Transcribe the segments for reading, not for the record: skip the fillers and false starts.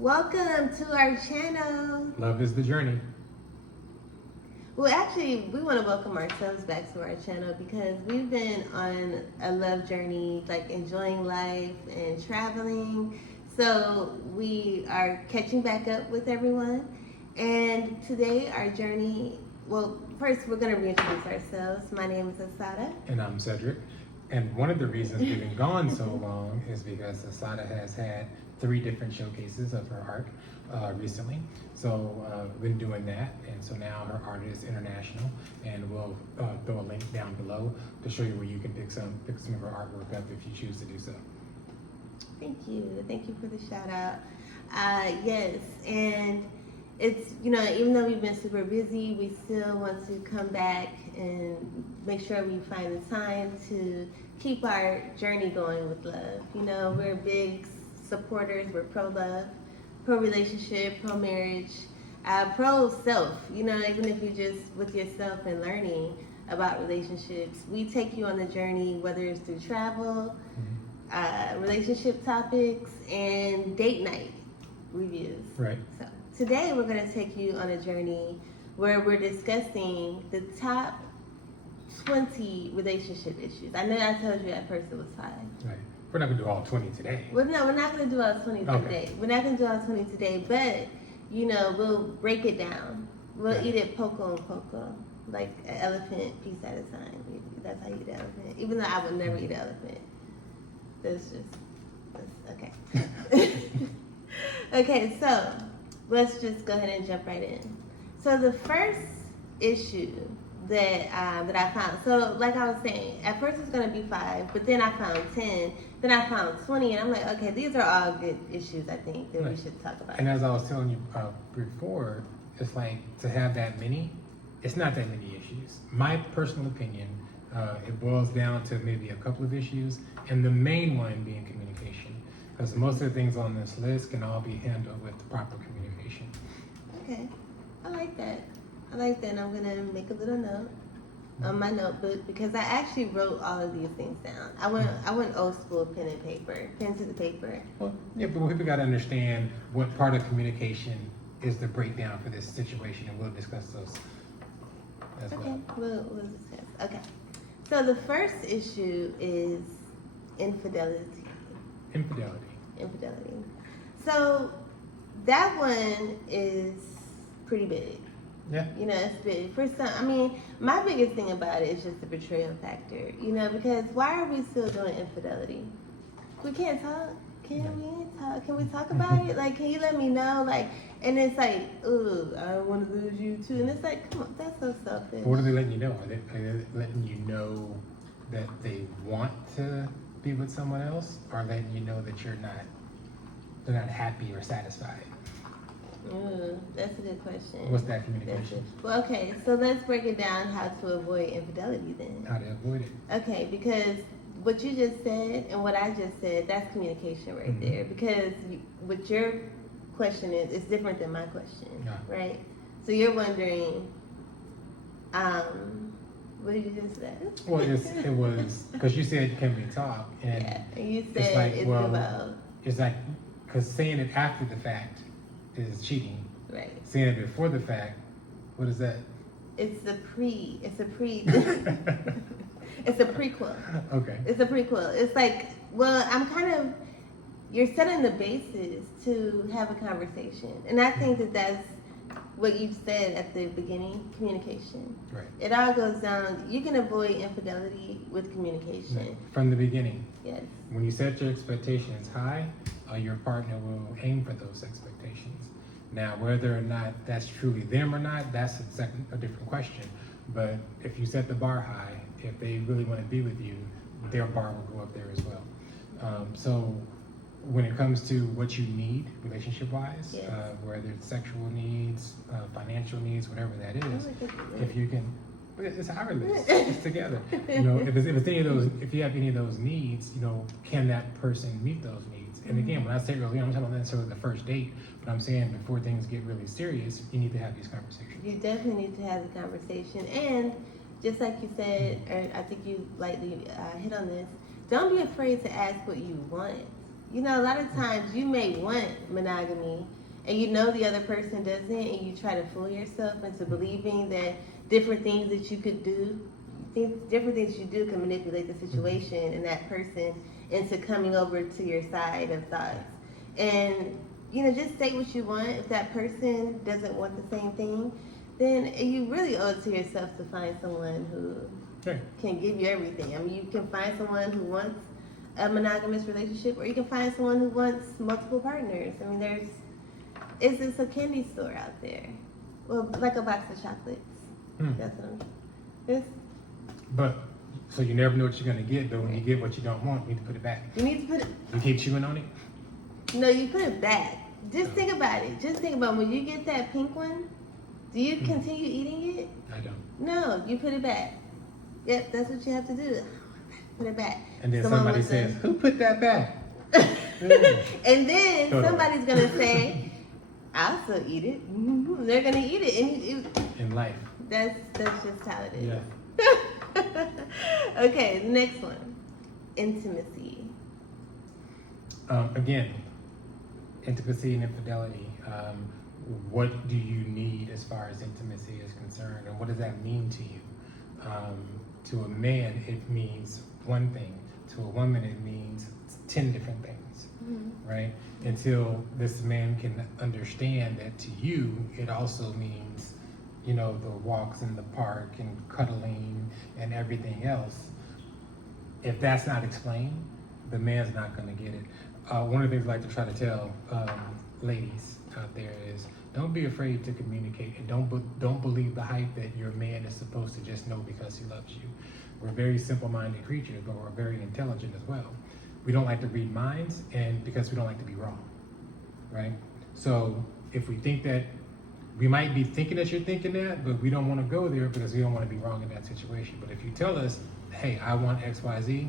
Welcome to our channel. Love is the journey. Well, actually, we want to welcome ourselves back to our channel because we've been on a love journey, like enjoying life and traveling. So we are catching back up with everyone. And today our journey, well, first we're going to reintroduce ourselves. My name is Assata. And I'm Cedric. And one of the reasons we've been gone so long is because Assata has had 3 different showcases of her art recently. So we've been doing that, and so now her art is international, and we'll throw a link down below to show you where you can pick some of her artwork up if you choose to do so. Thank you for the shout out. Yes, and it's, even though we've been super busy, we still want to come back and make sure we find the time to keep our journey going with love. We're big supporters. We're pro-love, pro-relationship, pro-marriage, pro-self. Even if you're just with yourself and learning about relationships, we take you on the journey, whether it's through travel, relationship topics, and date night reviews. Right. So today we're going to take you on a journey where we're discussing the top 20 relationship issues. I know I told you at first it was 5. Right. We're not gonna do all 20 today. Well, no, we're not going to do all 20 today. We're not going to do all 20 today, but, we'll break it down. We'll eat it poco and poco, like an elephant piece at a time. That's how you eat an elephant. Even though I would never eat an elephant. That's okay. Okay, so let's just go ahead and jump right in. So the first issue that I found, so like I was saying, at first it's going to be 5, but then I found 10, then I found 20, and I'm like, okay, these are all good issues, I think, that we should talk about. And as I was telling you before, it's like to have that many, it's not that many issues. My personal opinion, it boils down to maybe a couple of issues, and the main one being communication. Because most of the things on this list can all be handled with proper communication. Okay, I like that. And I'm going to make a little note on my notebook because I actually wrote all of these things down. I went old school pen to the paper. Well, yeah, but people got to understand what part of communication is the breakdown for this situation, and we'll discuss those as well. Okay, we'll discuss. Okay, so the first issue is infidelity. Infidelity. So that one is pretty big. Yeah. It's big. For some, my biggest thing about it is just the betrayal factor. Because why are we still doing infidelity? We can't talk. Can we talk? Can we talk about it? Like, can you let me know? Like, and it's like, ooh, I don't want to lose you too. And it's like, come on, that's so selfish. What are they letting you know? Are they letting you know that they want to be with someone else, or letting you know that they're not happy or satisfied? That's a good question. What's that communication? Well, okay, so let's break it down how to avoid infidelity then. How to avoid it? Okay, because what you just said and what I just said, that's communication right there. Because what your question is, it's different than my question, right? So you're wondering, what did you just say? Well, it was, because you said, can we talk? And you said it's about. It's like, because saying it after the fact is cheating. Right. Saying it before the fact, what is that? It's a prequel. Okay. It's a prequel. It's like, well, you're setting the basis to have a conversation. And I think that's what you said at the beginning, communication. Right. It all goes down, you can avoid infidelity with communication. Right. From the beginning. Yes. When you set your expectations high, your partner will aim for those expectations. Now, whether or not that's truly them or not, that's a different question. But if you set the bar high, if they really want to be with you, their bar will go up there as well. So when it comes to what you need relationship-wise, whether it's sexual needs, financial needs, whatever that is, if you can, it's our list. It's together. If it's any of those, if you have any of those needs, can that person meet those needs? And again, when I say earlier, I'm talking about necessarily the first date, but I'm saying before things get really serious, you need to have these conversations. You definitely need to have the conversation, and just like you said, or I think you lightly hit on this, don't be afraid to ask what you want. You know, a lot of times you may want monogamy and you know the other person doesn't, and you try to fool yourself into believing that different things that you could do, different things you do can manipulate the situation and that person into coming over to your side of thoughts. And, you know, just say what you want. If that person doesn't want the same thing, then you really owe it to yourself to find someone who can give you everything. I mean, you can find someone who wants a monogamous relationship, or you can find someone who wants multiple partners. I mean, it's a candy store out there. Well, like a box of chocolates. That's what it's. But, so you never know what you're gonna get, but when you get what you don't want, you need to put it back. You need to put it. You keep chewing on it? No, you put it back. Just think about it. Just think about when you get that pink one, do you continue eating it? I don't. No, you put it back. Yep, that's what you have to do. Put it back. And then somebody says, who put that back? And then somebody's going to say, I'll still eat it. They're going to eat it. In life. That's just how it is. Yeah. Okay, the next one. Intimacy. Again, intimacy and infidelity. What do you need as far as intimacy is concerned, and what does that mean to you? To a man, it means one thing. To a woman, it means 10 different things, right? Until this man can understand that to you, it also means, you know, the walks in the park and cuddling and everything else. If that's not explained, the man's not going to get it. One of the things I like to try to tell ladies out there is, don't be afraid to communicate, and don't believe the hype that your man is supposed to just know because he loves you. We're very simple-minded creatures, but we're very intelligent as well. We don't like to read minds, and because we don't like to be wrong, right? So if we think that, we might be thinking that you're thinking that, but we don't want to go there because we don't want to be wrong in that situation. But if you tell us, hey, I want X, Y, Z,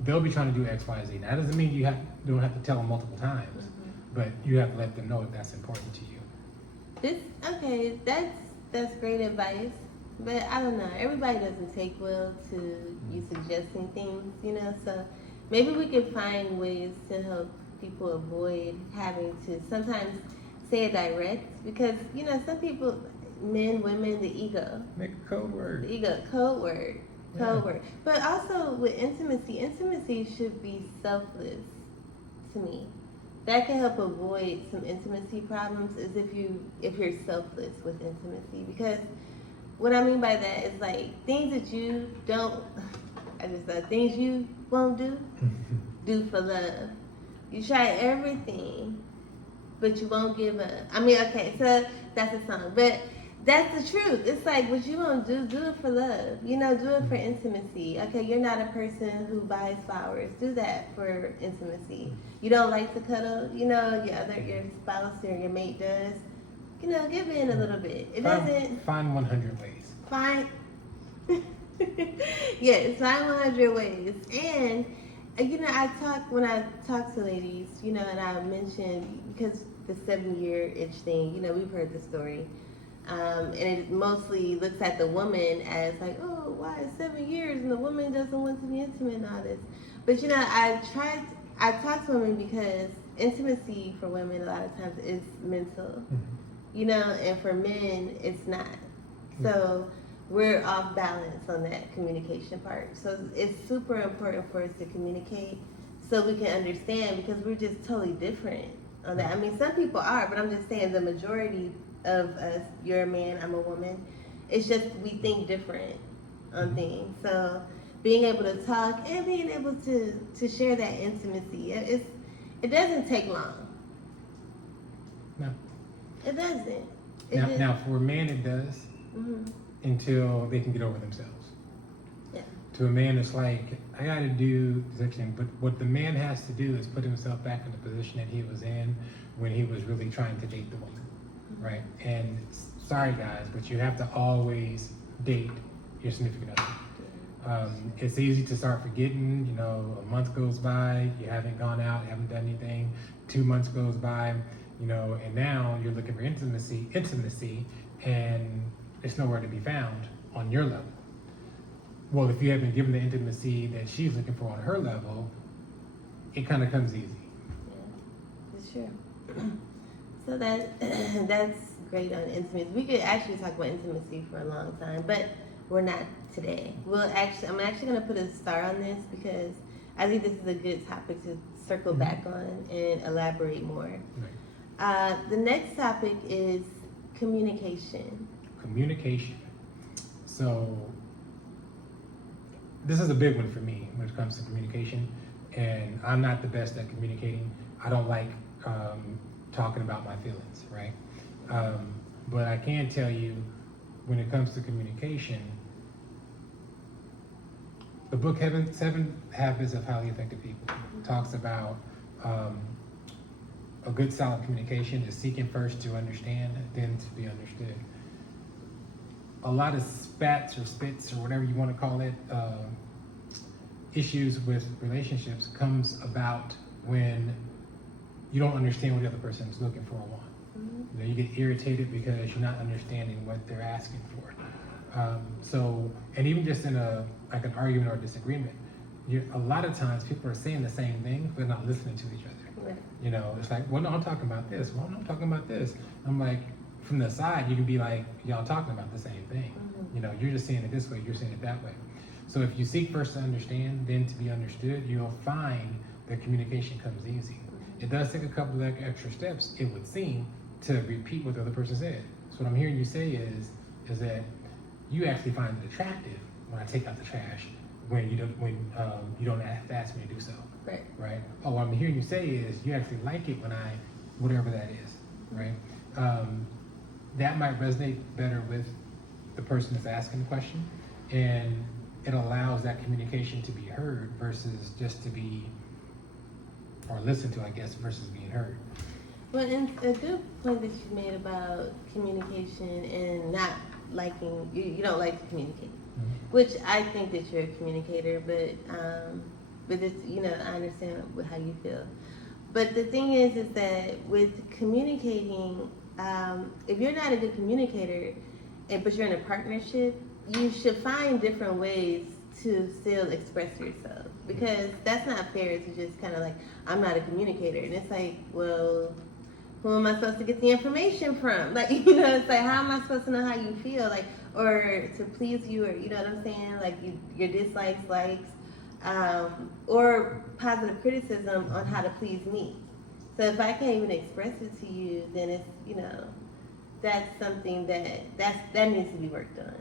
they'll be trying to do X, Y, Z. Now, that doesn't mean you don't have to tell them multiple times, but you have to let them know if that's important to you. Okay, that's great advice, but I don't know. Everybody doesn't take well to you suggesting things, you know. So maybe we can find ways to help people avoid having to sometimes say it direct, because you know some people, men, women, the ego. Make a code word. The ego, code word. But also with intimacy should be selfless to me. That can help avoid some intimacy problems is if you're selfless with intimacy. Because what I mean by that is like things that you don't, things you won't do for love. You try everything, but you won't give up. I mean, okay, so that's a song, but that's the truth. It's like what you won't do it for love. You know, do it for intimacy. Okay, you're not a person who buys flowers. Do that for intimacy. You don't like to cuddle. You know, your spouse or your mate does. You know, give in a little bit. It doesn't. Find 100 ways. Find. Yes, find 100 ways. And you know, when I talk to ladies, you know, and I mentioned because the 7-year itch thing. You know, we've heard the story. And it mostly looks at the woman as like, oh, why is 7 years and the woman doesn't want to be intimate and all this. But you know, I talk to women because intimacy for women a lot of times is mental, you know, and for men it's not. So we're off balance on that communication part. So it's super important for us to communicate so we can understand, because we're just totally different on that. I mean, some people are, but I'm just saying the majority of us, you're a man, I'm a woman. It's just we think different on things. So being able to talk and being able to share that intimacy, it doesn't take long. No. It doesn't. Now for a man it does, until they can get over themselves. Yeah. To a man it's like, I gotta do this thing, but what the man has to do is put himself back in the position that he was in when he was really trying to date the woman. Right, and sorry guys, but you have to always date your significant other. It's easy to start forgetting. You know, a month goes by, you haven't gone out, haven't done anything. 2 months goes by, you know, and now you're looking for intimacy, and it's nowhere to be found on your level. Well, if you haven't given the intimacy that she's looking for on her level, it kind of comes easy. That's true. So that's great on intimacy. We could actually talk about intimacy for a long time, but we're not today. I'm actually going to put a star on this because I think this is a good topic to circle back on and elaborate more. Right. The next topic is communication. Communication. So this is a big one for me when it comes to communication, and I'm not the best at communicating. I don't like talking about my feelings, right? But I can tell you, when it comes to communication, the book Seven Habits of Highly Effective People talks about a good solid communication is seeking first to understand, then to be understood. A lot of spats or spits or whatever you want to call it, issues with relationships comes about when you don't understand what the other person is looking for or want. You know, you get irritated because you're not understanding what they're asking for. And even just in an argument or a disagreement, a lot of times people are saying the same thing, but not listening to each other. Right. You know, it's like, well, no, I'm talking about this. Well, no, I'm talking about this. I'm like, from the side, you can be like, y'all talking about the same thing. You know, you're just saying it this way, you're saying it that way. So if you seek first to understand, then to be understood, you'll find that communication comes easy. It does take a couple of extra steps, it would seem, to repeat what the other person said. So what I'm hearing you say is that you actually find it attractive when I take out the trash when you don't have to ask me to do so. Right. Right? Oh, what I'm hearing you say is you actually like it when whatever that is, right? That might resonate better with the person that's asking the question, and it allows that communication to be heard versus just to be, or listened to, I guess, versus being heard. Well, and a good point that you made about communication and not liking, you don't like to communicate, which I think that you're a communicator, but it's, I understand how you feel. But the thing is that with communicating, if you're not a good communicator, but you're in a partnership, you should find different ways to still express yourself, because that's not fair to just kind of like, I'm not a communicator. And it's like, well, who am I supposed to get the information from? Like, it's like, how am I supposed to know how you feel? Like, or to please you, or you know what I'm saying? Like your dislikes, likes, or positive criticism on how to please me. So if I can't even express it to you, then it's, that's something that needs to be worked on.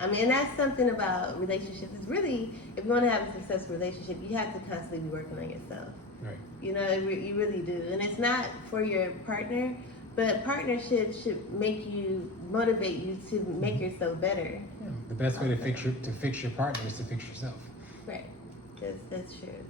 I mean, and that's something about relationships. It's really, if you want to have a successful relationship, you have to constantly be working on yourself. Right. You really do. And it's not for your partner, but partnership should motivate you to make yourself better. Yeah. The best way to fix your partner is to fix yourself. Right. That's true.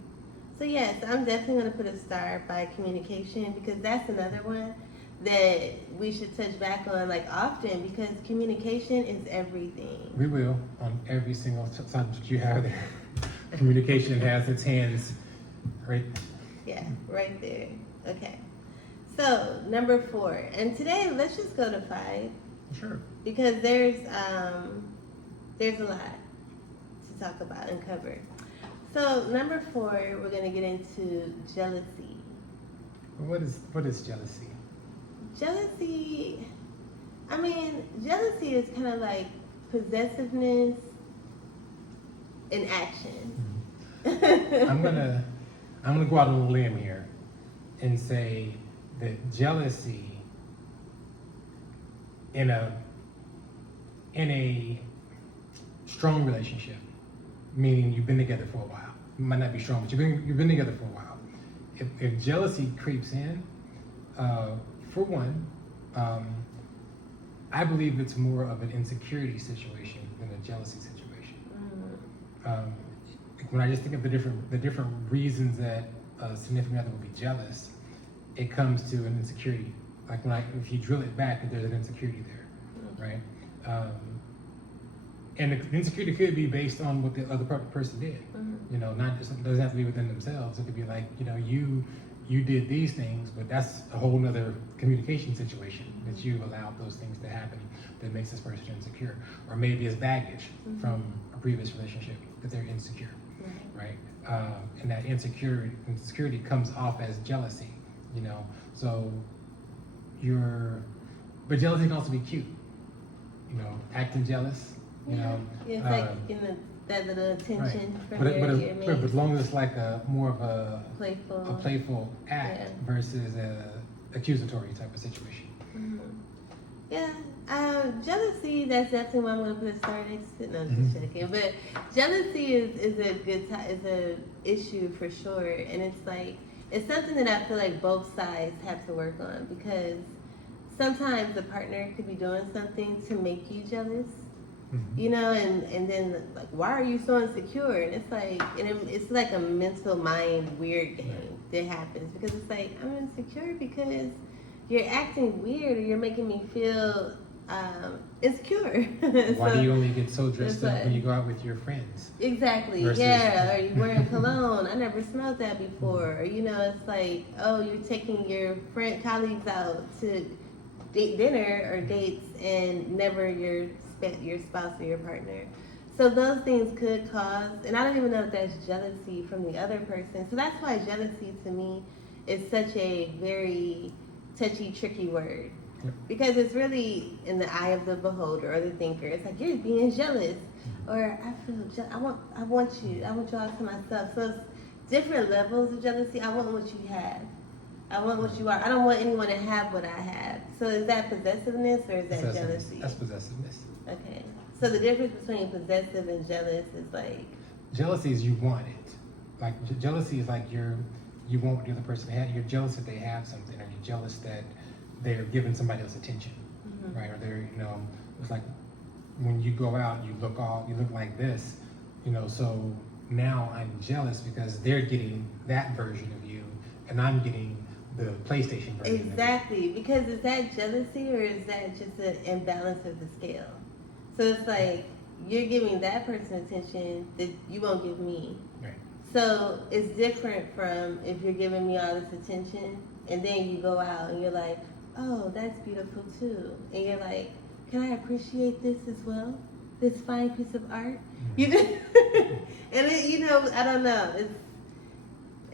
So yes, I'm definitely going to put a star by communication, because that's another one that we should touch back on often, because communication is everything. We will, on every single subject you have there. Communication has its hands right. Yeah, right there. Okay. So number 4, and today let's just go to 5. Sure. Because there's a lot to talk about and cover. So number 4, we're going to get into jealousy. What is jealousy? Jealousy is kind of like possessiveness in action. I'm gonna go out on a limb here and say that jealousy in a strong relationship, meaning you've been together for a while. It might not be strong, but you've been together for a while. If jealousy creeps in, for one, I believe it's more of an insecurity situation than a jealousy situation. When I just think of the different reasons that a significant other will be jealous, it comes to an insecurity. Like if you drill it back, there's an insecurity there, right? And the insecurity could be based on what the other person did. Not just, it doesn't have to be within themselves. It could be like, you did these things, but that's a whole nother communication situation that you allowed those things to happen that makes this person insecure. Or maybe it's baggage from a previous relationship that they're insecure, right? And that insecurity comes off as jealousy. you know. So but jealousy can also be cute, you know, acting jealous, you know. It's like getting that little attention Right. from your But mate. as long as it's like more of a Playful act yeah. versus a accusatory type of situation. Mm-hmm. Yeah. Jealousy, that's definitely why I'm going to put a star next to it. No, I'm just checking. But jealousy is a good is a issue for sure. And it's like, it's something that I feel like both sides have to work on, because sometimes the partner could be doing something to make you jealous, you know, and then like, why are you so insecure? And it's like, it's like a mental mind weird game that happens, because it's like, I'm insecure because you're acting weird, or you're making me feel insecure. Why do you only get so dressed up like, when you go out with your friends? Exactly. Yeah. Or you wearing cologne? I never smelled that before. Or, you know, it's like, oh, you're taking your colleagues out to dinner or dates, and never your spouse or your partner. So those things could cause, and I don't even know if that's jealousy from the other person. So that's why jealousy to me is such a very touchy, tricky word. Because it's really in the eye of the beholder or the thinker. It's like, you're being jealous, or I feel I want you all to myself. So it's different levels of jealousy. I want what you have. I want what you are. I don't want anyone to have what I have. So is that possessiveness, or is that jealousy? That's possessiveness. Okay. So the difference between possessive and jealous is like, jealousy is you want it. Like jealousy is like you want what the other person had. You're jealous that they have something, or you're jealous that they're giving somebody else attention, right? Or they're, you know, it's like when you go out, you look like this, you know. So now I'm jealous because they're getting that version of you, and I'm getting the PlayStation version. Exactly, because is that jealousy, or is that just an imbalance of the scale? So it's like you're giving that person attention that you won't give me. Right. So it's different from if you're giving me all this attention, and then you go out and you're like, oh, that's beautiful too. And you're like, can I appreciate this as well? This fine piece of art? You know? And it, you know, I don't know.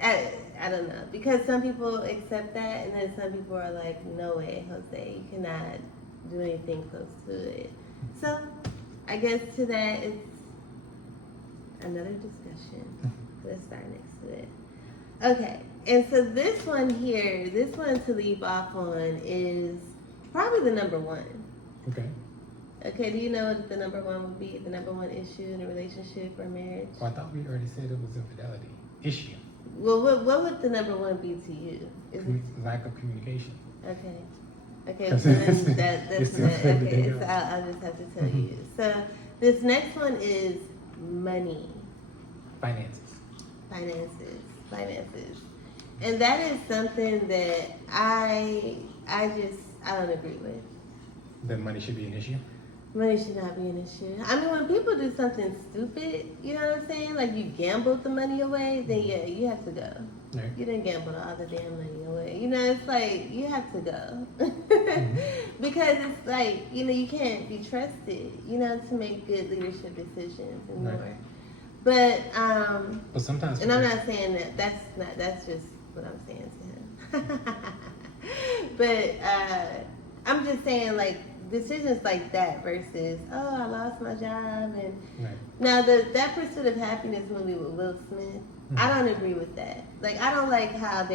I don't know. Because some people accept that, and then some people are like, no way, Jose, you cannot do anything close to it. So I guess to that, it's another discussion. Let's start next to it. Okay. And so this one to leave off on is probably the number one. Okay. Okay, do you know what the number one would be? The number one issue in a relationship or marriage? Well, I thought we already said it was infidelity. Issue. Well, what would the number one be to you? Is it lack of communication. Okay. Okay, so then that's okay. So I'll just have to tell you. So this next one is money. Finances. And that is something that I don't agree with. That money should be an issue? Money should not be an issue. I mean, when people do something stupid, you know what I'm saying? Like you gambled the money away, then yeah, you have to go. Right. You didn't gamble all the damn money away. You know, it's like, you have to go. Because it's like, you know, you can't be trusted, you know, to make good leadership decisions and more. But sometimes, and I'm not saying that's just what I'm saying to him. But I'm just saying, like, decisions like that versus, oh, I lost my job, and now that Pursuit of Happiness movie with Will Smith, I don't agree with that. Like, I don't like how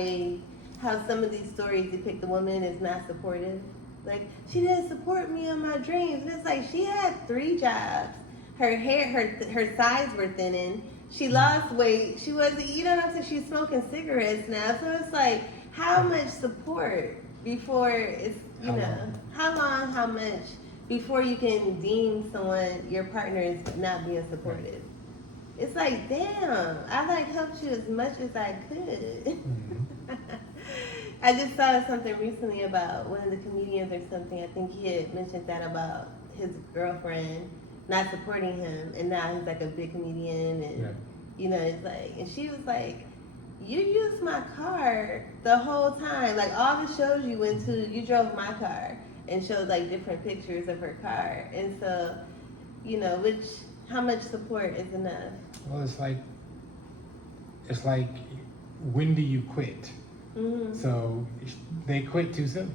some of these stories depict the woman as not supportive. Like, she didn't support me on my dreams, and it's like she had 3 jobs. Her hair, her sides were thinning. She lost weight. She wasn't, you know what I'm saying? She's smoking cigarettes now. So it's like, how much support before it's, you know, how long, how much before you can deem someone, your partner, is not being supportive? It's like, damn, I like helped you as much as I could. I just saw something recently about one of the comedians or something. I think he had mentioned that about his girlfriend not supporting him, and now he's like a big comedian, and you know, it's like, and she was like, you used my car the whole time, like all the shows you went to, you drove my car, and showed like different pictures of her car. And so, you know, how much support is enough? Well, it's like when do you quit? So they quit too soon.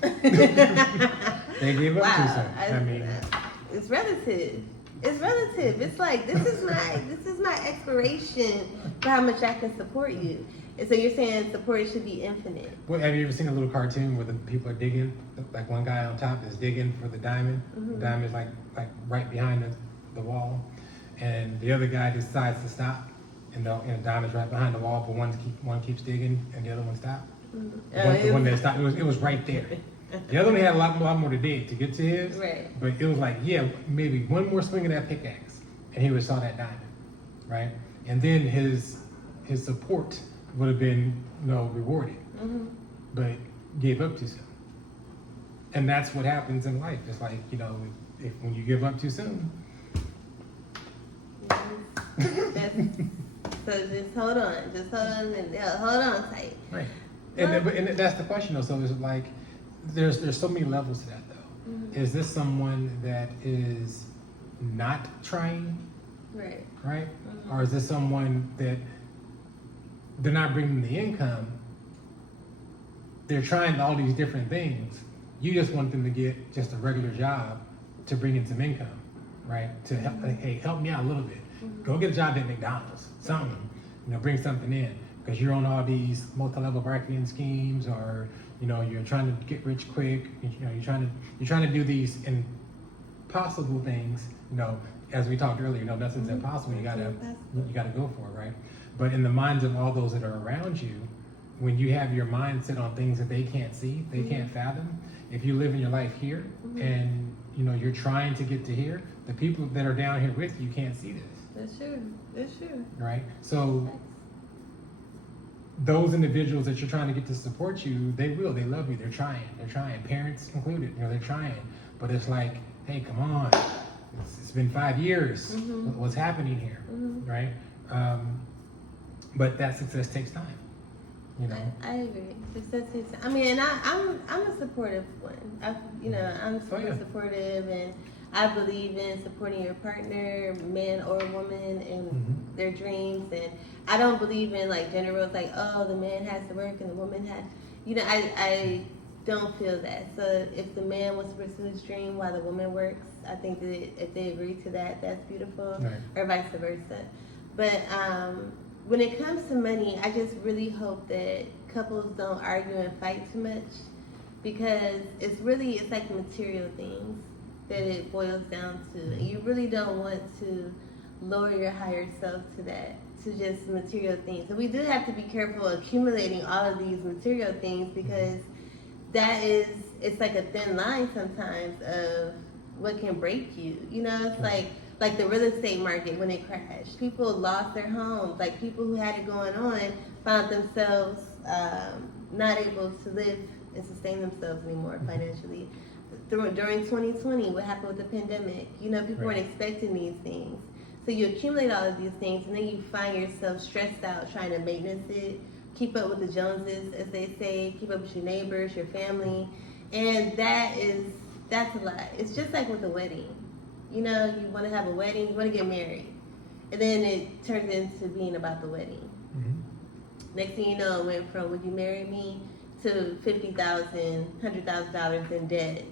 They gave up too soon. I mean, it's relative. It's relative. It's like this is my expiration for how much I can support you. And so you're saying support should be infinite. well, have you ever seen a little cartoon where the people are digging? Like one guy on top is digging for the diamond. The diamond is like right behind the wall, and the other guy decides to stop, and the diamond's right behind the wall, but one keeps digging, and the other one stopped. The one that stopped, it was right there. The other one had a lot more to dig to get to his, Right. but it was like, yeah, maybe one more swing of that pickaxe, and he would saw that diamond, right? And then his support would have been, rewarded, but gave up too soon. And that's what happens in life. It's like, if when you give up too soon. So just hold on, and hold on tight. Right. And that's the question though. So it's like, there's so many levels to that though. Is this someone that is not trying? Right. Right? Or is this someone that they're not bringing the income? They're trying all these different things. You just want them to get just a regular job to bring in some income, right? To help, like, hey, help me out a little bit. Go get a job at McDonald's, something, bring something in. Because you're on all these multi-level marketing schemes, or you're trying to get rich quick. You're trying to do these impossible things. As we talked earlier, nothing's impossible. You gotta go for it, right? But in the minds of all those that are around you, when you have your mind set on things that they can't see, they can't fathom. If you live in your life here and you're trying to get to here, the people that are down here with you can't see this. That's true. Right? So those individuals that you're trying to get to support you, they love you, they're trying, parents included, they're trying, but it's like, hey, come on, it's been 5 years, what's happening here, right? But that success takes time, I agree. Success takes time. I mean, and I'm a supportive one. I'm super supportive, and I believe in supporting your partner, man or woman, in their dreams. And I don't believe in like gender roles, like, oh, the man has to work and the woman has, I don't feel that. So if the man wants to pursue his dream while the woman works, I think that if they agree to that, that's beautiful, right. Or vice versa. But when it comes to money, I just really hope that couples don't argue and fight too much, because it's like material things that it boils down to. And you really don't want to lower your higher self to just material things. So we do have to be careful accumulating all of these material things, because it's like a thin line sometimes of what can break you. It's like the real estate market when it crashed. People lost their homes. Like people who had it going on found themselves not able to live and sustain themselves anymore financially. During 2020, what happened with the pandemic? People weren't expecting these things. So you accumulate all of these things, and then you find yourself stressed out trying to maintenance it, keep up with the Joneses, as they say, keep up with your neighbors, your family, and that's a lot. It's just like with a wedding. You want to have a wedding, you want to get married, and then it turns into being about the wedding. Next thing you know, it went from "Would you marry me?" to $50,000, $100,000 in debt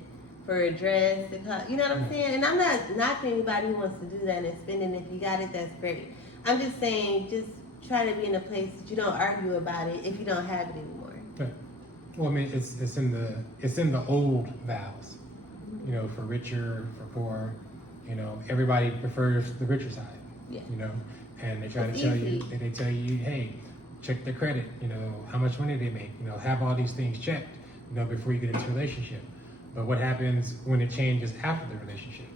for a dress. You know what I'm saying? And I'm not knocking anybody who wants to do that and spend it. If you got it, that's great. I'm just saying, just try to be in a place that you don't argue about it if you don't have it anymore. Right. Well, I mean, it's in the old vows. For richer, for poor. Everybody prefers the richer side. Yeah. And they try to tell you, hey, check their credit. How much money they make. Have all these things checked. Before you get into a relationship. But what happens when it changes after the relationship?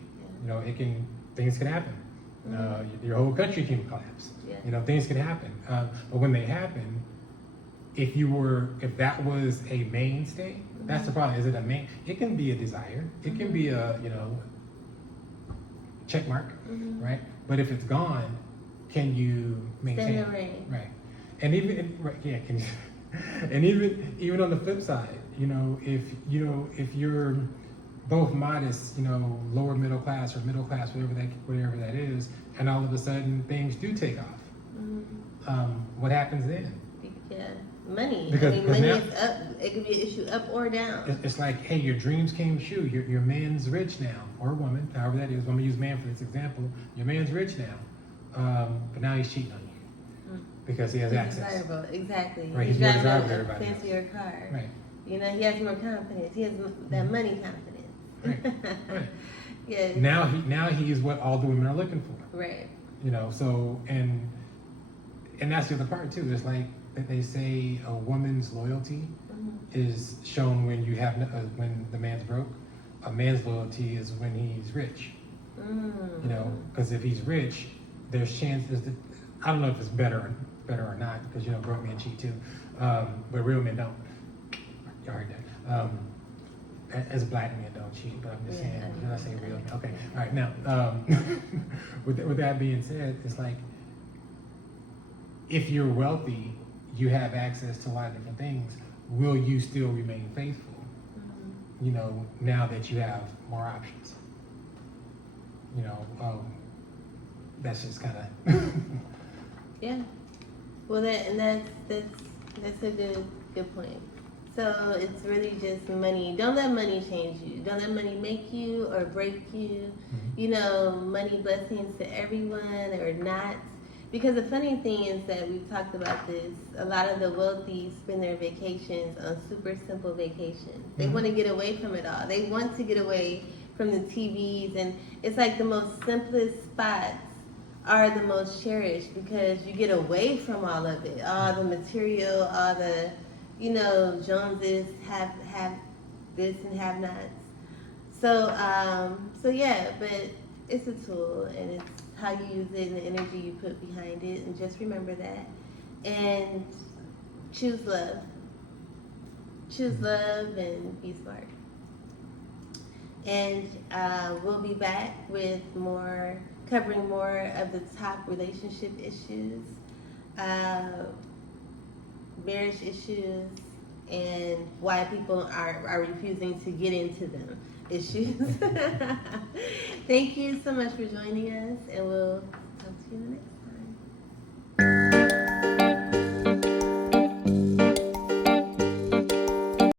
Things can happen. Your whole country can collapse. Yeah. Things can happen. But when they happen, if that was a mainstay, that's the problem. Is it a main? It can be a desire. It can be a check mark, right? But if it's gone, can you maintain it? Right. And and even on the flip side, if you're both modest, lower middle class or middle class, whatever that is, and all of a sudden things do take off, what happens then? Yeah, money. Because- I mean, because money now- is up. It could be an issue up or down. It's like, hey, your dreams came true. Your man's rich now, or woman, however that is. I'm gonna use man for this example. Your man's rich now, but now he's cheating on you because he has He's access. desirable. Exactly. Right, He's he's more driving desirable a than everybody else. fancier car. Right. You know, he has more confidence. He has that money confidence. Right. Yes. Now he is what all the women are looking for. Right. You know, so and that's the other part too. It's like that they say a woman's loyalty is shown when you have when the man's broke. A man's loyalty is when he's rich. You know, because if he's rich, there's chances that I don't know if it's better or not, because you know broke men cheat too, but real men don't. You heard that. As black men don't cheat, but I'm just saying. Did I say real men? Okay. All right. Now, with that being said, it's like if you're wealthy, you have access to a lot of different things. Will you still remain faithful? You know, now that you have more options. You know, that's just kind of. Yeah. Well, that's a good point. So it's really just money. Don't let money change you. Don't let money make you or break you. You know, money blessings to everyone or not. Because the funny thing is that we've talked about this. A lot of the wealthy spend their vacations on super simple vacations. They want to get away from it all. They want to get away from the TVs, and it's like the most simplest spots are the most cherished because you get away from all of it, all the material, all the, you know, Joneses have this and have nots. So yeah, but it's a tool and it's how you use it and the energy you put behind it, and just remember that. And choose love. Choose love and be smart. And we'll be back with covering more of the top relationship issues, marriage issues, and why people are refusing to get into them issues. Thank you so much for joining us, and we'll talk to you in the next